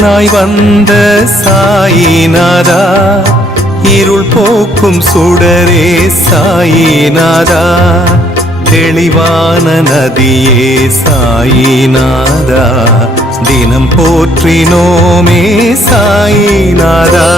தேனாய் வந்த சாயிநாதா, இருள் போக்கும் சுடரே சாயிநாதா, தெளிவான நதியே சாயிநாதா, தினம் போற்றினோமே சாயிநாதா.